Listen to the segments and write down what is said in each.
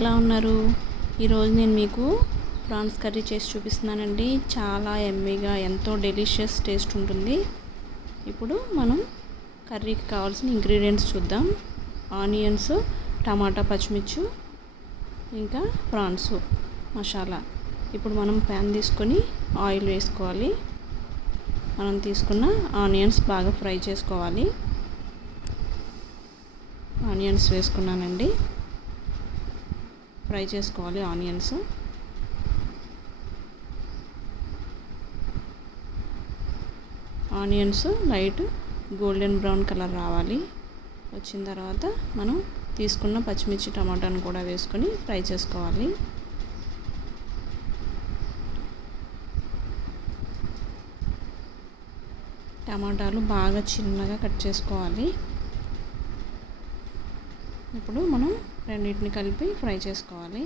ఎలా ఉన్నారు? ఈరోజు నేను మీకు ప్రాన్స్ కర్రీ చేసి చూపిస్తున్నానండి. చాలా యమ్మీగా ఎంతో డెలిషియస్ టేస్ట్ ఉంటుంది. ఇప్పుడు మనం కర్రీకి కావాల్సిన ఇంగ్రీడియంట్స్ చూద్దాం. ఆనియన్స్, టమాటా, పచ్చిమిర్చి, ఇంకా ప్రాన్స్ మసాలా. ఇప్పుడు మనం ప్యాన్ తీసుకొని ఆయిల్ వేసుకోవాలి. మనం తీసుకున్న ఆనియన్స్ బాగా ఫ్రై చేసుకోవాలి. ఆనియన్స్ వేసుకున్నానండి. ఫ్రై చేసుకోవాలి onions. Onions light golden brown colour రావాలి. వచ్చిన తర్వాత మనం తీసుకున్న పచ్చిమిర్చి, టమాటాను కూడా వేసుకొని ఫ్రై చేసుకోవాలి. టమాటాలు బాగా చిన్నగా కట్ చేసుకోవాలి. ఇప్పుడు మనం రెండింటిని కలిపి ఫ్రై చేసుకోవాలి.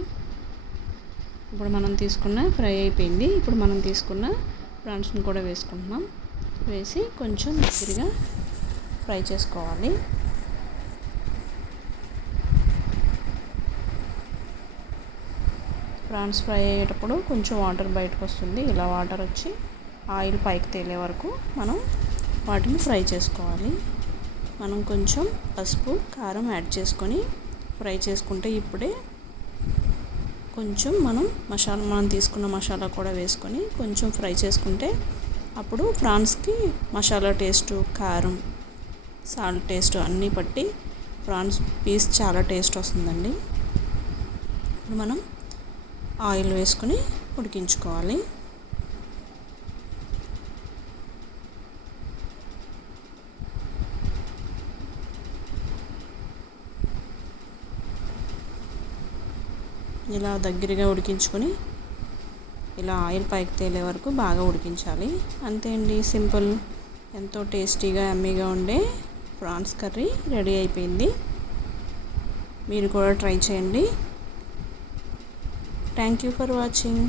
ఇప్పుడు మనం తీసుకున్న ఫ్రై అయిపోయింది. ఇప్పుడు మనం తీసుకున్న ప్రాన్స్ని కూడా వేసుకుంటున్నాం. వేసి కొంచెం దగ్గరగా ఫ్రై చేసుకోవాలి. ప్రాన్స్ ఫ్రై అయ్యేటప్పుడు కొంచెం వాటర్ బయటకు వస్తుంది. ఇలా వాటర్ వచ్చి ఆయిల్ పైకి తేలే వరకు మనం వాటిని ఫ్రై చేసుకోవాలి. మనం కొంచెం పసుపు, కారం యాడ్ చేసుకొని ఫ్రై చేసుకుంటే ఇప్పుడే కొంచెం మనం తీసుకున్న మసాలా కూడా వేసుకొని కొంచెం ఫ్రై చేసుకుంటే అప్పుడు ప్రాన్స్కి మసాలా టేస్టు, కారం, సాల్ట్ టేస్ట్ అన్నీ పట్టి ప్రాన్స్ పీస్ చాలా టేస్ట్ వస్తుందండి. ఇప్పుడు మనం ఆయిల్ వేసుకొని ఉడికించుకోవాలి. ఇలా దగ్గరగా ఉడికించుకొని ఇలా ఆయిల్ పైకి తేలే వరకు బాగా ఉడికించాలి. అంతే అండి, సింపుల్. ఎంతో టేస్టీగా యమ్మీగా ఉండే ప్రాన్స్ కర్రీ రెడీ అయిపోయింది. మీరు కూడా ట్రై చేయండి. Thank you for watching.